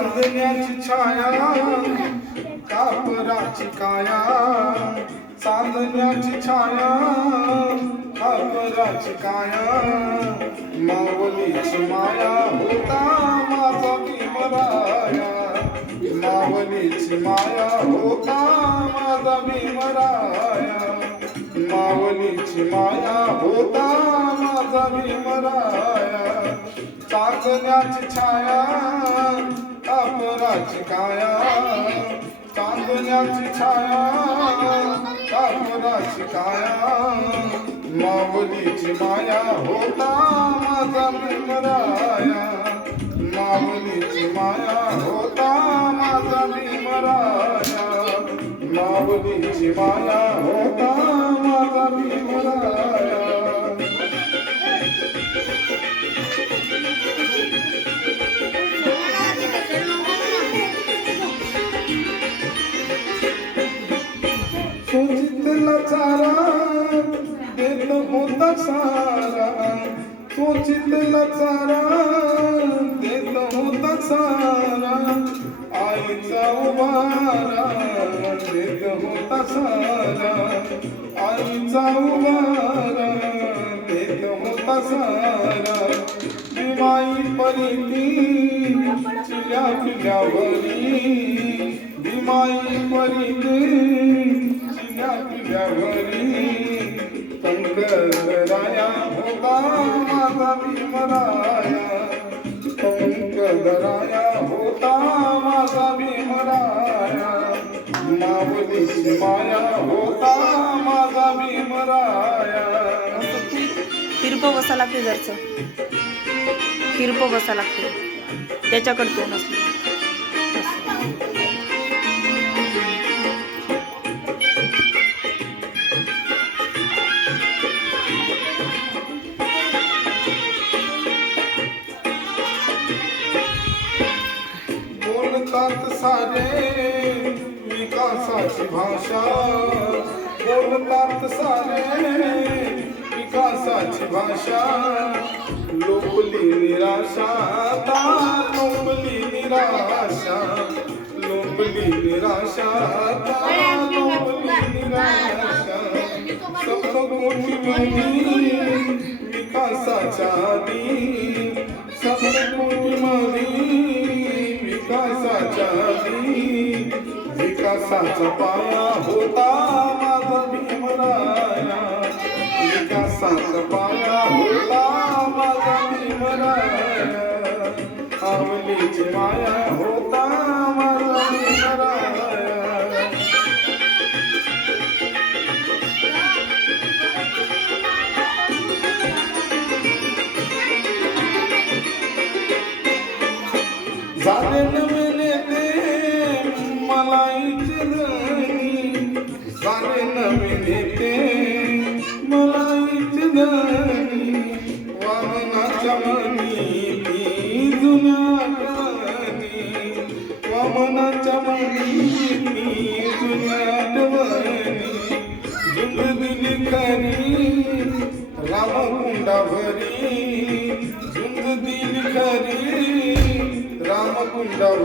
चांदण्याची छाया कापराची काया, चांदण्याची छाया कापराची काया, मावलीची माया होता माझा भीमराया, मावलीची माया होता माझा भीमराया, मावलीची माया होता माझा भीमराया, चांदण्याची छाया कापराची काया, चांदण्याची छाया कापराची काया, माऊलीची माया होता माझा भीमराया, माऊलीची माया होता माझा भीमराया, माऊलीची माया होता माझा भीमराया. सोचितला चारा देत होता सारा, सोचितला चारा देत होता सारा, आईचा उभारा देत होता सारा, आईचा उभारा देत होता सारा, भीमाई परिती चिल्या पिल्यावरी, भीमाई परिती कंकदराया होता माझा भीमराया, कंकदराया होता माझा भीमराया, माऊलीची माया होता माझा भीमराया. तिरपं बसा लागते जरचं, तिरपं बसा लागते त्याच्याकडे तो नसतो. बोलतात सारे विकासाची भाषा, बोलतात सारे विकासाची भाषा, लोकली निराशा ता लोकली निराशा, लोकली निराशा ता लोकली निराशा, शब्द कोटी मधी विकासाच्या आधी, शब्द कोटी मधी विकासाच्या आधी, विकासाचा पाया होता माझा भीमराया, विकासाचा पाया होता माझा भीमराया, माऊलीची माया होता माझा भीमराया. झाले नवीन येते मलाईचे धनी, झाले नवीन येते मलाईचे धनी, वामनाच्या मनी ती जुन्या आठवणी, वामनाच्या मनी ती जुन्या आठवणी, झुंज दिली खरी रामकुंडाभरी, झुंज दिली खरी रामकुंडावर